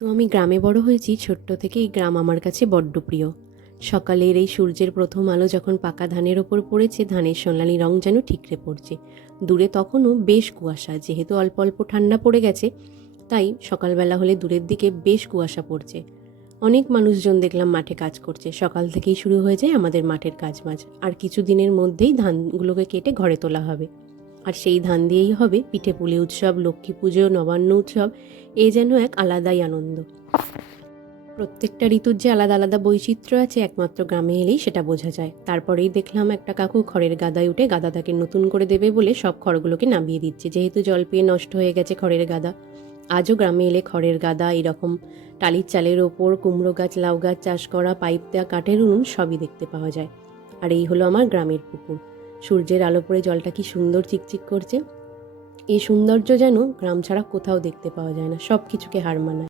তো আমি গ্রামে বড় হয়েছি। ছোট্ট থেকেই গ্রাম আমার কাছে বড্ড প্রিয়। সকালের এই সূর্যের প্রথম আলো যখন পাকা ধানের ওপর পড়েছে, ধানের সোনালি রং যেন ঠিকরে পড়ছে। দূরে তখনও বেশ কুয়াশা, যেহেতু অল্প অল্প ঠান্ডা পড়ে গেছে, তাই সকালবেলা হলে দূরের দিকে বেশ কুয়াশা পড়ছে। অনেক মানুষজন দেখলাম মাঠে কাজ করছে। সকাল থেকেই শুরু হয়ে যায় আমাদের মাঠের কাজবাজ। আর কিছু দিনের মধ্যেই ধানগুলোকে কেটে ঘরে তোলা হবে। আর সেই ধান দিয়েই হবে পিঠে পুলি উৎসব, লক্ষ্মী পুজো, নবান্ন উৎসব। এ যেন এক আলাদাই আনন্দ। প্রত্যেকটা ঋতুর যে আলাদা আলাদা বৈচিত্র্য আছে, একমাত্র গ্রামে এলেই সেটা বোঝা যায়। তারপরেই দেখলাম একটা কাকু খড়ের গাদায় উঠে গাদাটাকে নতুন করে দেবে বলে সব খড়গুলোকে নামিয়ে দিচ্ছে, যেহেতু জল পেয়ে নষ্ট হয়ে গেছে খড়ের গাদা। আজও গ্রামে এলে খড়ের গাদা, এরকম টালির চালের ওপর কুমড়ো গাছ, লাউ গাছ চাষ করা, পাইপ দেওয়া কাঠের উনুন সবই দেখতে পাওয়া যায়। আর এই হলো আমার গ্রামের পুকুর। সূর্যের আলো পড়ে জলটা কি সুন্দর চিকচিক করছে। এই সৌন্দর্য যেন গ্রাম ছাড়া কোথাও দেখতে পাওয়া যায় না, সব কিছুকে হার মানায়।